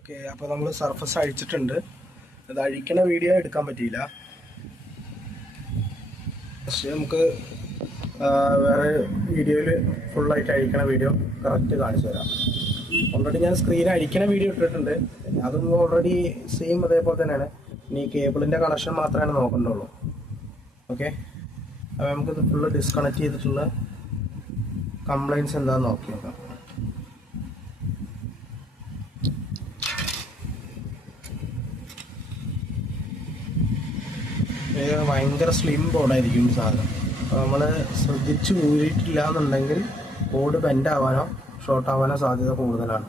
Okay, അപ്പോൾ നമ്മൾ surface അഴിച്ചിട്ടുണ്ട്. അത് അഴിക്കണ വീഡിയോ എടുക്കാൻ പറ്റിയില്ല. പക്ഷേ നമുക്ക് വേറെ വീഡിയോയിൽ ഫുള്ളായിട്ട് അഴിക്കണ വീഡിയോ കറക്റ്റ് കാണിച്ചു തരാം. ഓൾറെഡി ഞാൻ സ്ക്രീൻ അഴിക്കണ വീഡിയോ ഇട്ടിട്ടുണ്ട്. അതും ഓൾറെഡി സെയിം അതേപോലെ തന്നെയാണ്. ഇനി കേബിളിൻ്റെ കണക്ഷൻ മാത്രമേ നോക്കണ്ടുള്ളൂ. ഓക്കെ, അപ്പോൾ നമുക്കിത് ഫുള്ള് ഡിസ്കണക്ട് ചെയ്തിട്ടുള്ള കംപ്ലൈൻറ്റ്സ് എന്താണെന്ന് നോക്കി നോക്കാം. ഭയങ്കര സ്ലിം ബോർഡായിരിക്കും സാധനം. നമ്മൾ ശ്രദ്ധിച്ച് ഊരിയിട്ടില്ല എന്നുണ്ടെങ്കിൽ ബോർഡ് ബെൻഡ് ആവാനോ ഷോർട്ട് ആവാനോ സാധ്യത കൂടുതലാണ്.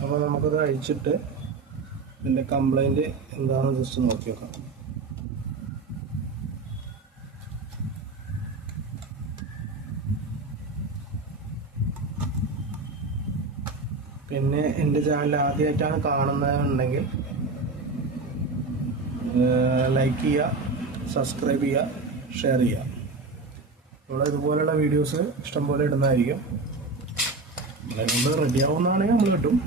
അപ്പോൾ നമുക്കത് അഴിച്ചിട്ട് ഇതിൻ്റെ കംപ്ലൈൻറ്റ് എന്താണെന്ന് ജസ്റ്റ് നോക്കി നോക്കാം. പിന്നെ എൻ്റെ ചാനൽ ആദ്യമായിട്ടാണ് കാണുന്നതെന്നുണ്ടെങ്കിൽ ലൈക്ക് ചെയ്യുക, സബ്സ്ക്രൈബ് ചെയ്യുക, ഷെയർ ചെയ്യുക. നമ്മൾ ഇതുപോലെയുള്ള വീഡിയോസ് ഇഷ്ടംപോലെ ഇടുന്നതായിരിക്കും. നമ്മൾ റെഡി ആവുന്നതാണെങ്കിൽ നമ്മൾ കിട്ടും.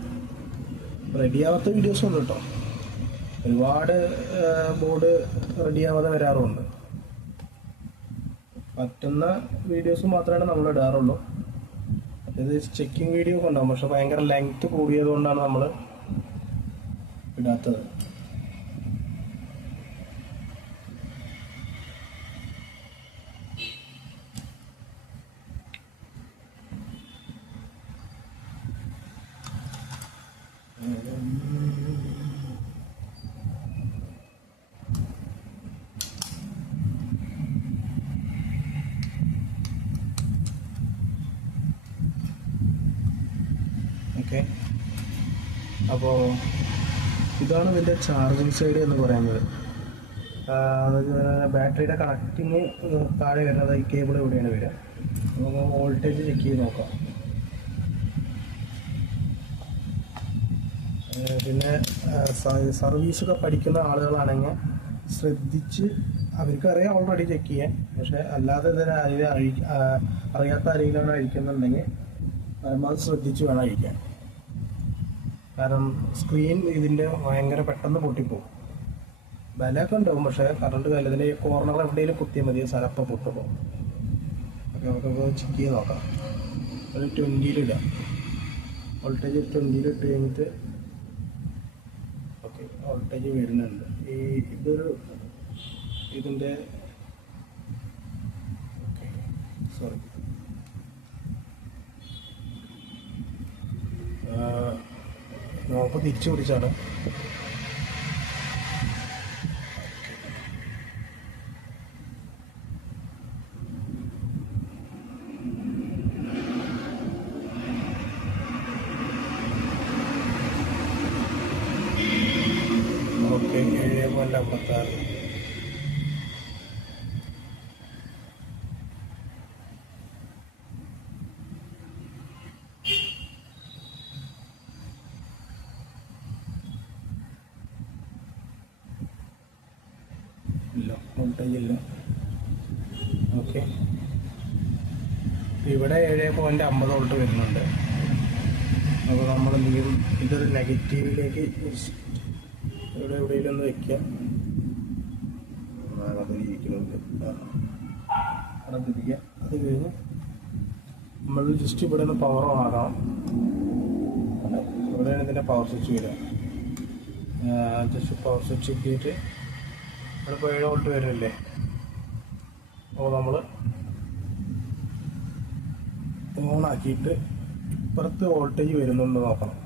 റെഡിയാവാത്ത വീഡിയോസും ഉണ്ട് കേട്ടോ. ഒരുപാട് ബോർഡ് റെഡിയാവാതെ വരാറുണ്ട്. പറ്റുന്ന വീഡിയോസ് മാത്രമേ നമ്മൾ ഇടാറുള്ളൂ. ഇത് ചെക്കിങ് വീഡിയോ ഒക്കെ ഉണ്ടാകും, പക്ഷെ ഭയങ്കര ലെങ്ത് കൂടിയത് കൊണ്ടാണ് നമ്മൾ ഇടാത്തത്. ഓക്കെ, അപ്പോൾ ഇതാണ് ഇതിൻ്റെ ചാർജിങ് സൈഡ് എന്ന് പറയുന്നത്. ബാറ്ററിയുടെ കണക്റ്റിങ് താഴെ വരുന്നത് ഈ കേബിൾ ഇവിടെയാണ് വരിക. നമുക്ക് വോൾട്ടേജ് ചെക്ക് ചെയ്ത് നോക്കാം. പിന്നെ സർവീസൊക്കെ പഠിക്കുന്ന ആളുകളാണെങ്കിൽ ശ്രദ്ധിച്ച്, അവർക്കറിയാം ഓൾറെഡി ചെക്ക് ചെയ്യാൻ, പക്ഷെ അല്ലാതെ ഇതിനെ അറിയാത്ത ആരെങ്കിലും അഴിക്കുന്നുണ്ടെങ്കിൽ പരമാവധി ശ്രദ്ധിച്ച് വേണം അഴിക്കാൻ. കാരണം സ്ക്രീൻ ഇതിൻ്റെ ഭയങ്കര പെട്ടെന്ന് പൊട്ടിപ്പോകും. ബലമൊക്കെ ഉണ്ടാവും, പക്ഷേ കറണ്ട് കയ്യിൽ ഇതിൻ്റെ കോർണർ എവിടെയെങ്കിലും കുത്തിയാൽ മതി, സ്ഥലപ്പം പൊട്ടുപോകും. ഓക്കെ, നമുക്കൊക്കെ ചെക്ക് ചെയ്ത് നോക്കാം. ഒരു 20-ലിടാം. വോൾട്ടേജ് 20-ലിട്ട് കഴിഞ്ഞിട്ട് ഓക്കെ, വോൾട്ടേജ് വരുന്നുണ്ട്. ഇതൊരു ഇതിൻ്റെ ഓക്കെ സോറി നോക്ക് തിരിച്ചു പിടിച്ചാണ്. ഓക്കെ, 7.56. ഇല്ല, വോൾട്ടേജ് ഇല്ല. ഓക്കെ, ഇവിടെ 7.50 വോൾട്ട് വരുന്നുണ്ട്. അപ്പോൾ നമ്മൾ എന്ത് ചെയ്യും, ഇതൊരു നെഗറ്റീവിലേക്ക് ഇവിടെ എവിടെയെങ്കിലും ഒന്ന് വയ്ക്കുക. അതിരിക്കുന്നുണ്ട്, അവിടെ തിരിക്കുക. അത് കഴിഞ്ഞ് നമ്മൾ ജസ്റ്റ് ഇവിടെ നിന്ന് പവർ ഓൺ ആക്കണം. ഇവിടെയാണ് ഇതിൻ്റെ പവർ സ്വിച്ച് വരിക. ജസ്റ്റ് പവർ സ്വിച്ച് ഇട്ടിട്ട് ഇവിടെ ഇപ്പോൾ 7 വോൾട്ട് വരുന്നില്ലേ. അപ്പോൾ നമ്മൾ ഓണാക്കിയിട്ട് ഇപ്പുറത്ത് വോൾട്ടേജ് വരുന്നുണ്ട് നോക്കണം.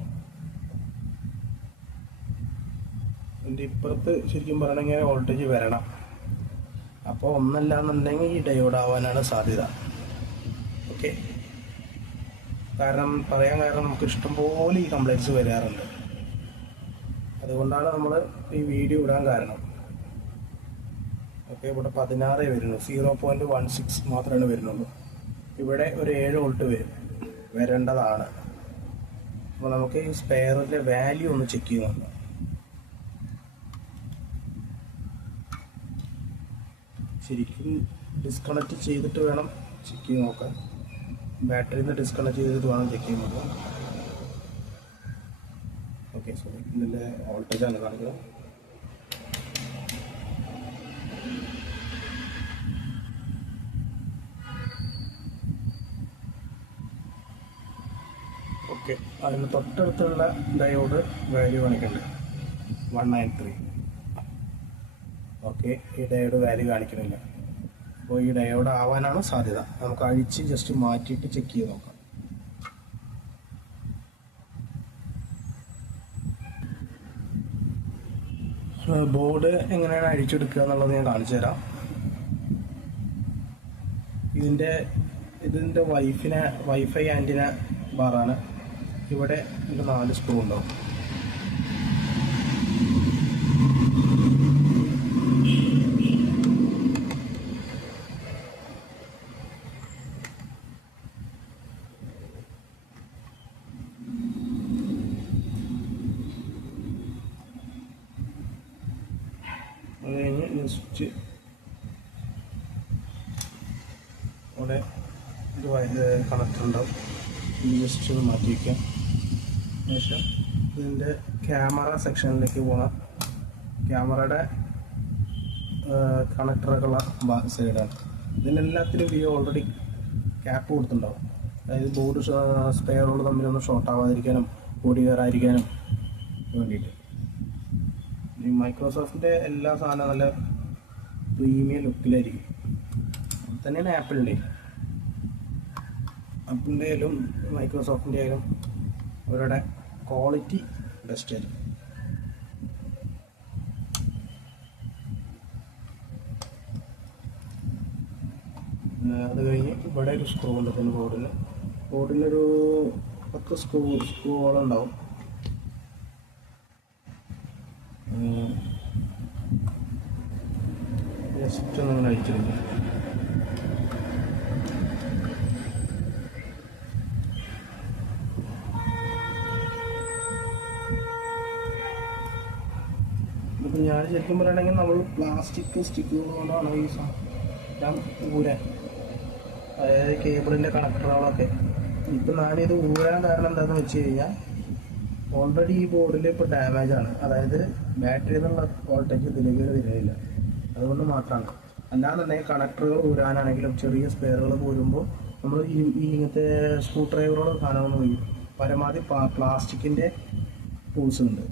ഇതിൻ്റെ ഇപ്പുറത്ത് ശരിക്കും പറയണമെങ്കിൽ വോൾട്ടേജ് വരണം. അപ്പോൾ ഒന്നല്ല എന്നുണ്ടെങ്കിൽ ഈ ഡയോഡ് ആവാനാണ് സാധ്യത. ഓക്കെ, കാരണം നമുക്ക് ഇഷ്ടംപോലെ ഈ കംപ്ലൈൻറ്റ്സ് വരാറുണ്ട്. അതുകൊണ്ടാണ് നമ്മൾ ഈ വീഡിയോ ഇടാൻ കാരണം. ഓക്കെ, ഇവിടെ 16 വരുന്നു, 0.16 മാത്രമേ വരുന്നുള്ളൂ. ഇവിടെ ഒരു 7 വോൾട്ട് വരേണ്ടതാണ്. അപ്പോൾ നമുക്ക് ഈ സ്പെയറിൻ്റെ വാല്യൂ ഒന്ന് ചെക്ക് ചെയ്ത് നോക്കാം. ശരിക്കും ഡിസ്കണക്ട് ചെയ്തിട്ട് വേണം ചെക്ക് ചെയ്ത് നോക്കാം. ബാറ്ററിയിൽ നിന്ന് ഡിസ്കണക്ട് ചെയ്തിട്ട് വേണം ചെക്ക് ചെയ്യാൻ നോക്കാം. ഓക്കെ, സോറി, ഇതിൻ്റെ വോൾട്ടേജാണ് കാണിക്കുന്നത്. ഓക്കെ, അതിന് തൊട്ടടുത്തുള്ള ഡയോഡ് വാല്യൂ കാണിക്കുന്നുണ്ട് 193. ഓക്കെ, ഈ ഡയോഡ് വാല്യൂ കാണിക്കുന്നില്ല. അപ്പോൾ ഈ ഡയോഡ് ആവാനാണ് സാധ്യത. നമുക്ക് അഴിച്ച് ജസ്റ്റ് മാറ്റിയിട്ട് ചെക്ക് ചെയ്ത് നോക്കാം. ബോർഡ് എങ്ങനെയാണ് അഴിച്ചെടുക്കുക എന്നുള്ളത് ഞാൻ കാണിച്ചു തരാം. ഇതിൻ്റെ വൈഫൈ ആൻറ്റിന ബാറാണ്. ഇവിടെ ഒരു 4 സ്ക്രൂ ഉണ്ടാവും. അത് കഴിഞ്ഞ് ജസ്റ്റ് ഇവിടെ ഇത് കണക്ടർ ഉണ്ടാവും. ഇത് ജസ്റ്റ് ഒന്ന് മാറ്റി വയ്ക്കാം. ശേഷം ഇതിൻ്റെ ക്യാമറ സെക്ഷനിലേക്ക് പോകണം. ക്യാമറയുടെ കണക്ടറൊക്കെയുള്ള സൈഡാണ്. ഇതിനെല്ലാത്തിനും ഈ ഓൾറെഡി ക്യാപ്പ് കൊടുത്തിട്ടുണ്ടാവും. അതായത് ബോർഡ് സ്പെയറുകൾ തമ്മിലൊന്നും ഷോർട്ട് ആവാതിരിക്കാനും ബോഡി കയറാതിരിക്കാനും വേണ്ടിയിട്ട്. ഈ മൈക്രോസോഫ്റ്റിൻ്റെ എല്ലാ സാധനവും നല്ല പ്രീമിയം ലുക്കിലായിരിക്കും. അത് തന്നെയാണ് ആപ്പിളിൻ്റെ ആയാലും മൈക്രോസോഫ്റ്റിൻ്റെ ആയാലും അവരുടെ ക്വാളിറ്റി ബെസ്റ്റ് ആയിരിക്കും. അത് കഴിഞ്ഞ് ഇവിടെ ഒരു സ്ക്രൂ ഉണ്ട്. പിന്നെ ബോർഡിനൊരു 10 സ്ക്രൂകളും ഉണ്ടാവും. ജസ്റ്റ് ഒന്നിങ്ങനെ അഴിച്ചെടുക്കും. ഇപ്പം ഞാൻ ശരിക്കും പറയുകയാണെങ്കിൽ നമ്മൾ പ്ലാസ്റ്റിക് സ്റ്റിക്കുകൾ കൊണ്ടാണ് ഈ സാധനം ഊരാൻ, അതായത് കേബിളിൻ്റെ കണക്ടറുകളൊക്കെ. ഇപ്പം ഞാനിത് ഊരാൻ കാരണം എന്താണെന്ന് വെച്ച് കഴിഞ്ഞാൽ ഓൾറെഡി ഈ ബോർഡിൽ ഇപ്പോൾ ഡാമേജാണ്. അതായത് ബാറ്ററിയിൽ നിന്നുള്ള വോൾട്ടേജ് ഇതിലേക്ക് വരുന്നില്ല. അതുകൊണ്ട് മാത്രമാണ്. അല്ലാന്നുണ്ടെങ്കിൽ കണക്ടറുകൾ ഊരാനാണെങ്കിലും ചെറിയ സ്പെയറുകൾ ഊരുമ്പോൾ നമ്മൾ ഈ ഇങ്ങനത്തെ സ്ക്രൂ ഡ്രൈവറുകൾ കാണാമെന്ന് പോയി പരമാവധി പ്ലാസ്റ്റിക്കിൻ്റെ ടൂൾസ് ഉണ്ട്,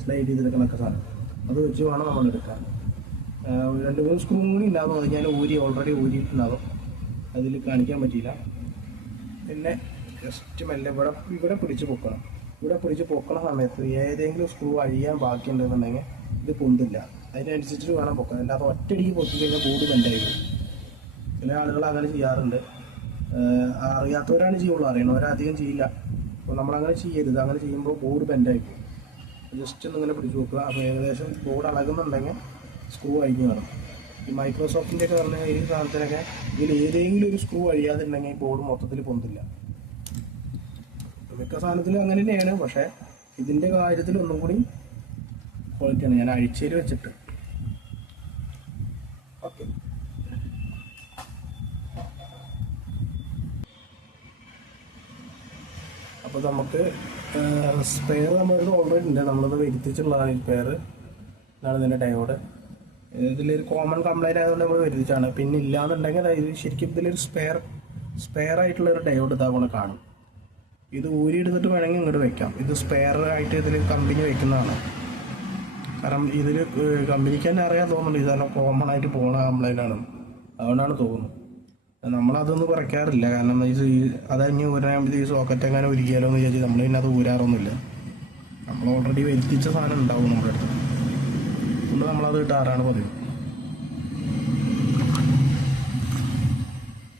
സ്ലൈഡ് ചെയ്തെടുക്കണൊക്കെ സാധനം. അത് വെച്ച് വേണം നമ്മൾ എടുക്കാൻ. 2-3 സ്ക്രൂ കൂടി ഉണ്ടാകും. അത് ഞാൻ ഓൾറെഡി ഊരിയിട്ടുണ്ടാകും. അതിൽ കാണിക്കാൻ പറ്റിയില്ല. പിന്നെ ജസ്റ്റ് മെല്ലെ ഇവിടെ പിടിച്ച് പൊക്കണം. ഇവിടെ പിടിച്ച് പൊക്കണ സമയത്ത് ഏതെങ്കിലും സ്ക്രൂ അഴിയാൻ ബാക്കിയുണ്ടെന്നുണ്ടെങ്കിൽ ഇത് പൊന്തില്ല. അതിനനുസരിച്ചിട്ട് വേണം പൊക്കാൻ. അല്ലാതെ ഒറ്റയടിക്ക് പൊക്കി കഴിഞ്ഞാൽ ബോർഡ് ബെൻഡായിരിക്കും. ചില ആളുകൾ അങ്ങനെ ചെയ്യാറുണ്ട്. അറിയാത്തവരാണ് ചെയ്യുള്ളൂ, അറിയണവരധികം ചെയ്യില്ല. അപ്പോൾ നമ്മളങ്ങനെ ചെയ്യരുത്. അങ്ങനെ ചെയ്യുമ്പോൾ ബോർഡ് ബെൻഡായിരിക്കും. ജസ്റ്റ് ഒന്നിങ്ങനെ പിടിച്ച് വെക്കുക. അപ്പോൾ ഏകദേശം ബോർഡ് അളകുന്നുണ്ടെങ്കിൽ സ്ക്രൂ അഴിഞ്ഞ് കാണും. ഈ മൈക്രോസോഫ്റ്റിൻ്റെ ഒക്കെ പറഞ്ഞാൽ ഈ സാധനത്തിനൊക്കെ ഇതിൽ ഏതെങ്കിലും ഒരു സ്ക്രൂ അഴിയാതിട്ടുണ്ടെങ്കിൽ ബോർഡ് മൊത്തത്തിൽ പൊന്തില്ല. മിക്ക സാധനത്തിലും അങ്ങനെ തന്നെയാണ്. പക്ഷേ ഇതിൻ്റെ കാര്യത്തിൽ ഒന്നും കൂടി ക്വാളിറ്റിയാണ്. ഞാൻ അഴിച്ചയിൽ വെച്ചിട്ട് ഓക്കെ. അപ്പോൾ നമുക്ക് സ്പെയർ നമ്മളുടെ ഓൾറെഡി ഉണ്ട്. നമ്മളത് വരുത്തിച്ചുള്ളതാണ് ഈ സ്പെയർ. ഇതാണ് ഇതിൻ്റെ ഡയോഡ്. ഇതിലൊരു കോമൺ കംപ്ലൈൻറ്റ് ആയതുകൊണ്ട് നമ്മൾ വരുത്തിച്ചാണ്. പിന്നെ ഇല്ലാന്നുണ്ടെങ്കിൽ ഇത് ശരിക്കും ഇതിലൊരു സ്പെയർ ആയിട്ടുള്ളൊരു ഡയോഡ് ഇതാകൊണ്ട് കാണും. ഇത് ഊരിയെടുത്തിട്ട് വേണമെങ്കിൽ ഇങ്ങോട്ട് വെക്കാം. ഇത് സ്പെയർ ആയിട്ട് ഇതിൽ കമ്പനി വെക്കുന്നതാണ്. കാരണം ഇതിൽ കമ്പനിക്ക് തന്നെ അറിയാൻ തോന്നുന്നുണ്ട് ഇതെല്ലാം കോമൺ ആയിട്ട് പോകുന്ന കംപ്ലൈൻ്റ് ആണ്. അതുകൊണ്ടാണ് തോന്നുന്നത്. നമ്മളതൊന്നും കുറയ്ക്കാറില്ല. കാരണം അതഞ്ഞ് ഊരാൻ ഈ സോക്കറ്റ് എങ്ങനെ ഉരുക്കിയാലോ എന്ന് വിചാരിച്ച് നമ്മൾ പിന്നെ അത് ഊരാറൊന്നുമില്ല. നമ്മൾ ഓൾറെഡി വരുത്തിച്ച സാധനം ഉണ്ടാവും നമ്മുടെ അടുത്ത്. അതുകൊണ്ട് നമ്മളത് ഇട്ടാറാണ് പതിവ്.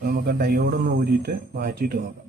നമുക്ക് ഡയോഡൊന്ന് ഊരിയിട്ട് മാറ്റിയിട്ട് നോക്കാം.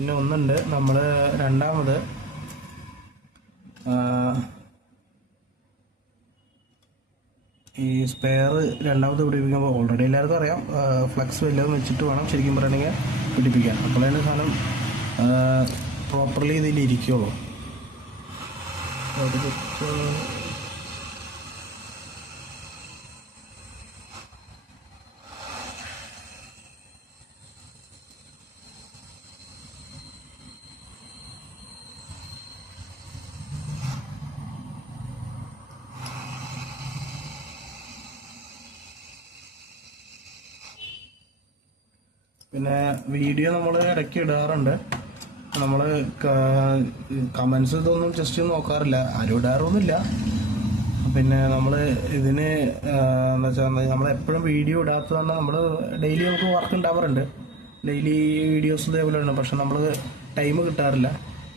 പിന്നെ ഒന്നുണ്ട്, നമ്മൾ രണ്ടാമത് ഈ സ്പെയർ രണ്ടാമത് പിടിപ്പിക്കുമ്പോൾ ഓൾറെഡി എല്ലാവർക്കും അറിയാം, ഫ്ലക്സ് വല്ലതും വെച്ചിട്ട് വേണം ശരിക്കും പറയണമെങ്കിൽ പിടിപ്പിക്കാൻ. അപ്പോഴാണ് സാധനം പ്രോപ്പർലി ഇതിലിരിക്കുള്ളൂ. പിന്നെ വീഡിയോ നമ്മൾ ഇടയ്ക്ക് ഇടാറുണ്ട്. നമ്മൾ കമൻസ് ഇതൊന്നും ജസ്റ്റ് നോക്കാറില്ല, ആരും ഇടാറൊന്നുമില്ല. പിന്നെ നമ്മൾ ഇതിന് എന്ന് വെച്ചാൽ നമ്മളെപ്പോഴും വീഡിയോ ഇടാത്തത് തന്നെ, നമ്മൾ ഡെയിലി നമുക്ക് വർക്ക് ഉണ്ടാവാറുണ്ട്, ഡെയിലി വീഡിയോസ് ഇതേപോലെയാണ്. പക്ഷെ നമ്മൾ ടൈം കിട്ടാറില്ല.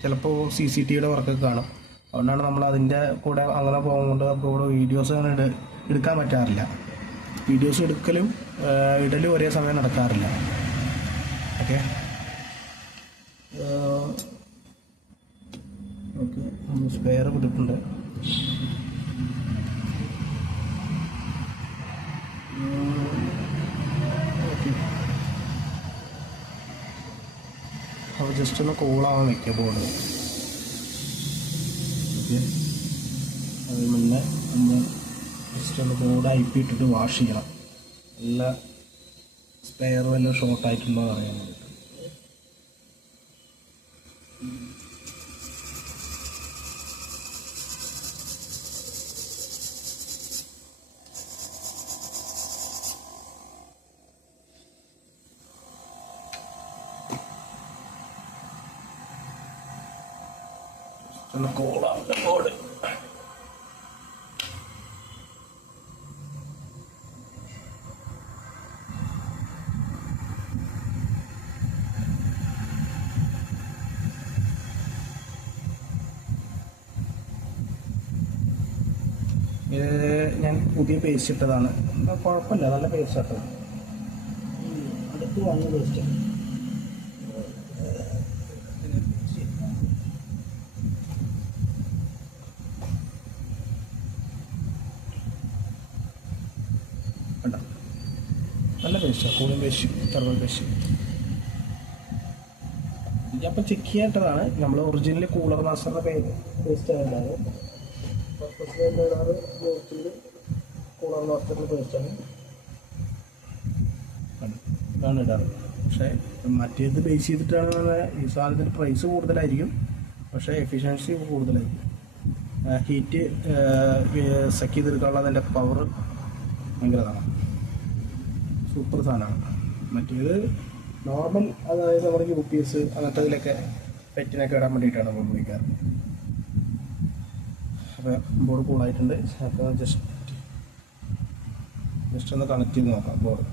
ചിലപ്പോൾ CCTVയുടെ വർക്കൊക്കെ കാണും. അതുകൊണ്ടാണ് നമ്മൾ അതിൻ്റെ കൂടെ അങ്ങനെ പോകുന്നത്. അപ്പോൾ ഇവിടെ വീഡിയോസ് അങ്ങനെ എടുക്കാൻ പറ്റാറില്ല. വീഡിയോസ് എടുക്കലും ഇടലും ഒരേ സമയം നടക്കാറില്ല. ഓക്കെ ഓക്കെ, സ്പെയർ കൊടുത്തിട്ടുണ്ട്. ഓക്കെ, അപ്പോൾ ജസ്റ്റ് ഒന്ന് കൂളാവാൻ വയ്ക്കുക ബോർഡ്. ഓക്കെ, അതിന് മുന്നേ നമ്മൾ ജസ്റ്റ് ഒന്ന് ബോർഡ് IP ഇട്ടിട്ട് വാഷ് ചെയ്യണം. എല്ലാ സ്പെയർ വല്ലതും ഷോർട്ടായിട്ടുണ്ടോ എന്ന് അറിയാൻ വേണ്ടിയിട്ട്. ഒന്ന് കോളാവുന്ന ബോർഡ്. ഞാൻ പുതിയ പേസ്റ്റ് ഇട്ടതാണ്, കുഴപ്പമില്ല, നല്ല പേസ്റ്റ് ആട്ടോ. അടുത്ത് വാങ്ങിയ പേസ്റ്റ്. നല്ല പേസ്റ്റാണ്, കൂളിംഗ് പേസ്റ്റ്, തെർമൽ പേസ്റ്റ്. ഇതപ്പോൾ ചെക്ക് ചെയ്യാട്ടതാണ്. നമ്മൾ ഒറിജിനൽ കൂളർ മാസ്റ്ററിൻ്റെ പേസ്റ്റ് ആയതാണ്. കൂളർ മാസ്റ്ററിൻ്റെ പേസ്റ്റാണ് ഇതാണ് ഇടാറ്. പക്ഷേ മറ്റേത് ബേസ് ചെയ്തിട്ടാണ് ഈ സാധനത്തിന് പ്രൈസ് കൂടുതലായിരിക്കും, പക്ഷേ എഫിഷ്യൻസി കൂടുതലായിരിക്കും. ഹീറ്റ് സെക്ക് ചെയ്തെടുക്കാനുള്ള അതിൻ്റെ പവർ ഭയങ്കരതാണ്, സൂപ്പർ സാധനമാണ്. മറ്റേത് നോർമൽ, അതായത് നമ്മുടെ UPS അങ്ങനത്തെ ഇതിലൊക്കെ പെറ്റിനൊക്കെ ഇടാൻ വേണ്ടിയിട്ടാണ് നമ്മൾ ഉപയോഗിക്കാറ്. അപ്പോൾ ബോർഡ് കൂളായിട്ടുണ്ട്. അപ്പോൾ ജസ്റ്റ് ഒന്ന് കണക്ട് ചെയ്ത് നോക്കാം ബോർഡ്.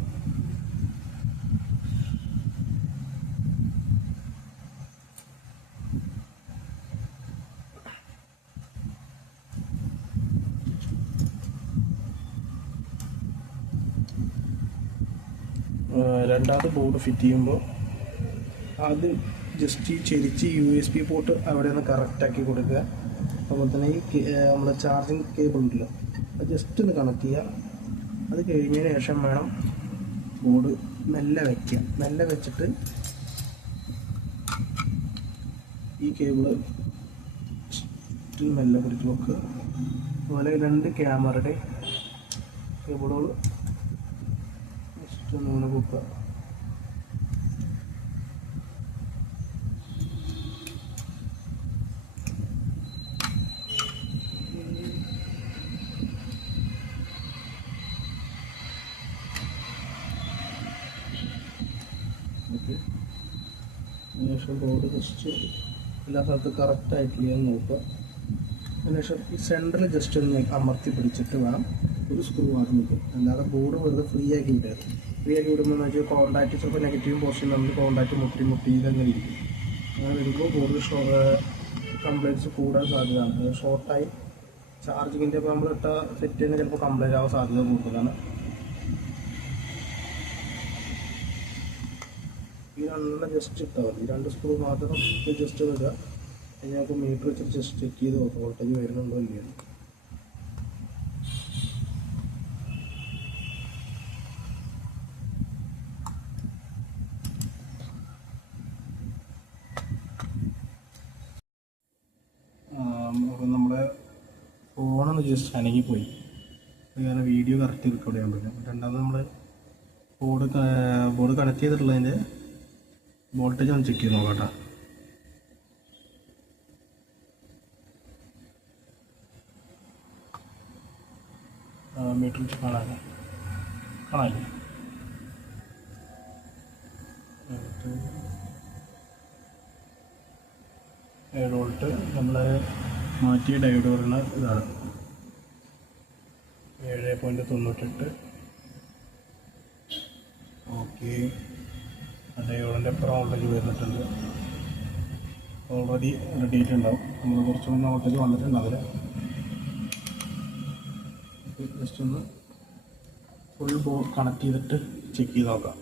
രണ്ടാമത് ബോർഡ് ഫിറ്റ് ചെയ്യുമ്പോൾ അത് ജസ്റ്റ് ചെരിച്ച് USB പോർട്ട് അവിടെ നിന്ന് കറക്റ്റാക്കി കൊടുക്കുക. അതുപോലെ തന്നെ ഈ നമ്മുടെ ചാർജിങ് കേബിൾ ഉണ്ടല്ലോ, അത് ജസ്റ്റ് ഒന്ന് കണക്ട് ചെയ്യുക. അത് കഴിഞ്ഞതിന് ശേഷം വേണം ബോർഡ് മെല്ലെ വയ്ക്കുക. മെല്ലെ വെച്ചിട്ട് ഈ കേബിള് മെല്ലെ പിടിച്ച് നോക്കുക. അതുപോലെ 2 ക്യാമറയുടെ കേബിളുകൾ ജസ്റ്റ് ഒന്നിങ്ങനെ കൊടുക്കുക. ഓക്കെ, അതിനുശേഷം ബോർഡ് ജസ്റ്റ് എല്ലാ സ്ഥലത്തും കറക്റ്റായിട്ടില്ല എന്ന് നോക്കുക. അതിനുശേഷം ഈ സെൻറ്ററിൽ ജസ്റ്റ് ഒന്ന് അമർത്തി പിടിച്ചിട്ട് വേണം ഒരു സ്ക്രൂ ആക്കി നിൽക്കും. അല്ലാതെ ബോർഡ് വെറുതെ ഫ്രീ ആക്കി വിടരുത്. ഫ്രീ ആക്കി വിടുമ്പോൾ വെച്ചാൽ കോൺടാക്റ്റ് ചിലപ്പോൾ നെഗറ്റീവ് പോർഷൻ നമ്മൾ കോൺടാക്റ്റ് മുട്ടി ഇതങ്ങനെ ഇരിക്കും. അങ്ങനെ വരുമ്പോൾ ബോർഡ് കംപ്ലൈൻറ്റ്സ് കൂടാൻ സാധ്യതയാണ്. അത് ഷോർട്ടായി ചാർജിങ്ങിൻ്റെ ഇപ്പോൾ നമ്മൾ ഇട്ട സെറ്റ് ചെയ്യുന്ന ചിലപ്പോൾ കംപ്ലൈൻറ്റ് ആവാൻ സാധ്യത കൂടുതലാണ്. ഈ രണ്ടെണ്ണം ജസ്റ്റ് ഇട്ടാൽ മതി. 2 സ്ക്രൂ മാത്രം ജസ്റ്റ് ഇടുക. കഴിഞ്ഞാൽ നമുക്ക് മീറ്റർ വെച്ചിട്ട് ജസ്റ്റ് ചെക്ക് ചെയ്ത് നോക്കാം വോൾട്ടേജ് വരുന്നുണ്ടോ ഇല്ലയോ. അപ്പം നമ്മുടെ ഫോണൊന്ന് ജസ്റ്റ് അനങ്ങിപ്പോയി, കാരണം വീഡിയോ കറക്റ്റ് റെക്കോർഡ് ചെയ്യാൻ പറ്റില്ല. രണ്ടാമത് നമ്മൾ ബോർഡ് കണക്ട് ചെയ്തിട്ടുള്ളതിൻ്റെ വോൾട്ടേജ് ഒന്ന് ചെക്ക് ചെയ്ത് നോക്കാം കേട്ടോ. മീറ്റർ വെച്ച് കാണാനില്ലേ 7 വോൾട്ട്. നമ്മൾ മാറ്റിയ ഡയോഡ് പറയുന്ന ഇതാണ് 7.98. ഓക്കെ, ഡയോഡിൻ്റെ എത്ര വോൾട്ടേജ് വരുന്നിട്ടുണ്ട്, ഓൾറെഡി റെഡി ആയിട്ടുണ്ടാവും. നമ്മൾ കുറച്ചുകൂടി വോൾട്ടേജ് വന്നിട്ടുണ്ട്. അതിൽ ജസ്റ്റ് ഒന്ന് ഫുൾ ബോർഡ് കണക്ട് ചെയ്തിട്ട് ചെക്ക് ചെയ്ത് നോക്കാം.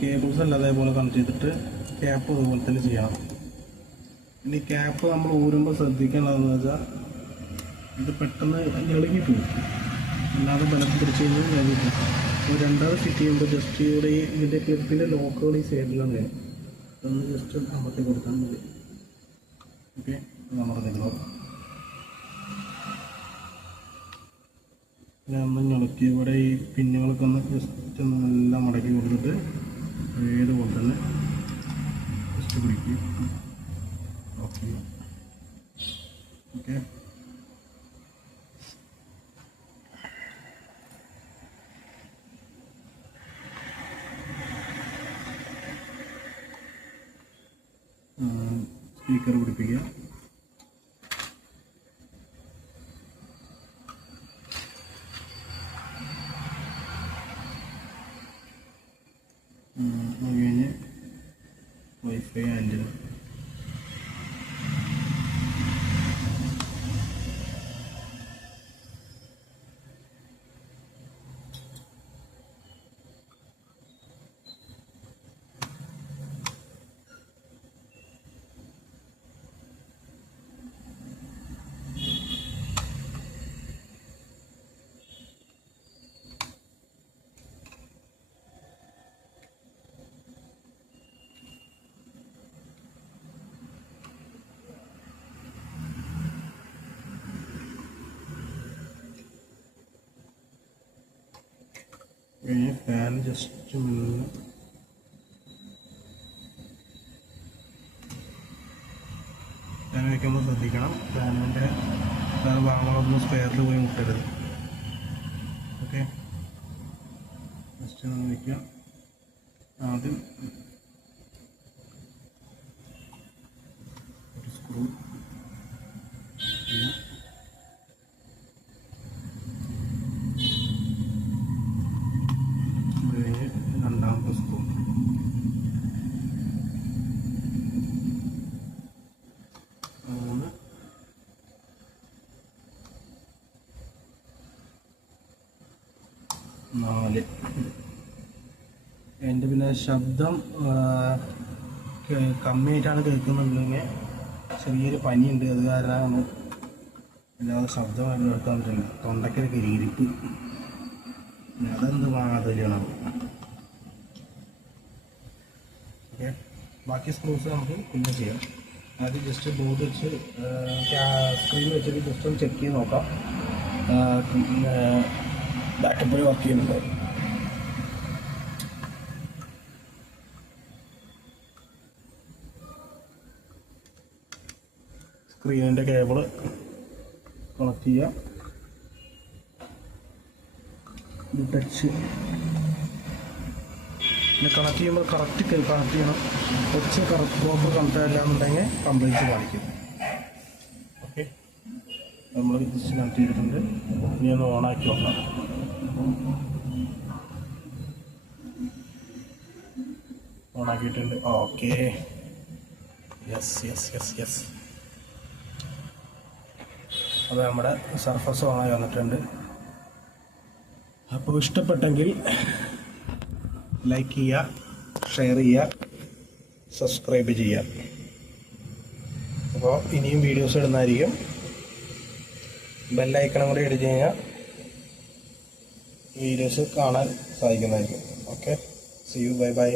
കേബിൾസ് എല്ലാം അതേപോലെ കണക്ട് ചെയ്തിട്ട് ക്യാപ്പ് അതുപോലെ തന്നെ ചെയ്യണം. ഇനി ക്യാപ്പ് നമ്മൾ ഊരുമ്പോൾ ശ്രദ്ധിക്കേണ്ടതെന്ന് വെച്ചാൽ ഇത് പെട്ടെന്ന് ഞെളുകി പോകും, അല്ലാതെ ബലം പിടിച്ച് കഴിഞ്ഞാൽ ഞെളുകി പോകും. അപ്പോൾ രണ്ടാമത് ഫിറ്റ് ചെയ്യുമ്പോൾ ജസ്റ്റ് ഇവിടെ ഇതിൻ്റെ ക്ലിപ്പിൻ്റെ ലോക്കുകൾ ഈ സൈഡിലാണ് വേണം, അതൊന്ന് ജസ്റ്റ് അമർത്തി കൊടുക്കാൻ മതി. ഓക്കെ, അമർത്തിക്കണം. പിന്നെ ഒന്ന് ഞെളുക്കി ഇവിടെ ഈ പിന്നുകളൊക്കെ ഒന്ന് ജസ്റ്റ് ഒന്ന് എല്ലാം മടക്കി കൊടുത്തിട്ട് ഏതുപോലെ തന്നെ ജസ്റ്റ് പിടിക്കും. ഓക്കെ ഓക്കെ, സ്പീക്കർ പിടിപ്പിക്കുക. അത് കഴിഞ്ഞ് വൈഫൈ ആൻറ്റിന. കഴിഞ്ഞ് ഫാൻ ജസ്റ്റ് ഫാൻ വയ്ക്കുമ്പോൾ ശ്രദ്ധിക്കണം, ഫാനിൻ്റെ ഭാഗങ്ങളൊന്നും സ്പെയറിൽ പോയി മുട്ടരുത്. ഓക്കെ, ജസ്റ്റ് ഒന്ന് വയ്ക്കുക. ആദ്യം ഒരു സ്ക്രൂ, പിന്നെ രണ്ടാമത്തെ സ്ക്രൂ. മൂന്ന്, നാല്. എൻ്റെ പിന്നെ ശബ്ദം കമ്മിയായിട്ടാണ് കേൾക്കുന്നുണ്ടെങ്കിൽ ചെറിയൊരു പനിയുണ്ട്, അത് കാരണമാണ് അല്ലാതെ ശബ്ദം കേൾക്കാൻ പറ്റില്ല. തൊണ്ടയ്ക്കൊക്കെ ഇരിപ്പ്, അതെന്ത് വാങ്ങാത്തല്ലാണ്. ഓക്കെ, ബാക്കി സ്ക്രൂസ് നമുക്ക് പിന്നെ ചെയ്യാം. ആദ്യം ജസ്റ്റ് ബോർഡ് വെച്ച് സ്ക്രീൻ വെച്ചിട്ട് ജസ്റ്റ് ഒന്ന് ചെക്ക് ചെയ്ത് നോക്കാം ബാക്കപ്പിൽ വർക്ക് ചെയ്യുന്നുണ്ടോ. സ്ക്രീനിൻ്റെ കേബിള് കണക്ട് ചെയ്യുക. ഇത് ടച്ച് പിന്നെ കണക്ട് ചെയ്യുമ്പോൾ കറക്റ്റ് കണക്ട് ചെയ്യണം. ടച്ച് കറക്റ്റ് പ്രോപ്പർ കണക്ട് ആയില്ല എന്നുണ്ടെങ്കിൽ കംപ്ലൈൻറ്റ് കാണിക്കും. ഓക്കെ, നമ്മൾ ജസ്റ്റ് കണക്ട് ചെയ്തിട്ടുണ്ട്. ഇനി ഒന്ന് ഓണാക്കി നോക്കാം. ഓണാക്കിയിട്ടുണ്ട്. Okay, yes yes yes yes, അത് നമ്മുടെ സർഫസ് ഓണായി വന്നിട്ടുണ്ട്. അപ്പോൾ ഇഷ്ടപ്പെട്ടെങ്കിൽ ലൈക്ക് ചെയ്യുക, ഷെയർ ചെയ്യുക, സബ്സ്ക്രൈബ് ചെയ്യുക. അപ്പോൾ ഇനിയും വീഡിയോസ് ഇടുന്നതായിരിക്കും. ബെല്ലൈക്കണം കൂടി ഇടിച്ചു കഴിഞ്ഞാൽ വീഡിയോസ് കാണാൻ സാധിക്കുന്നതായിരിക്കും. Okay, see you, bye by.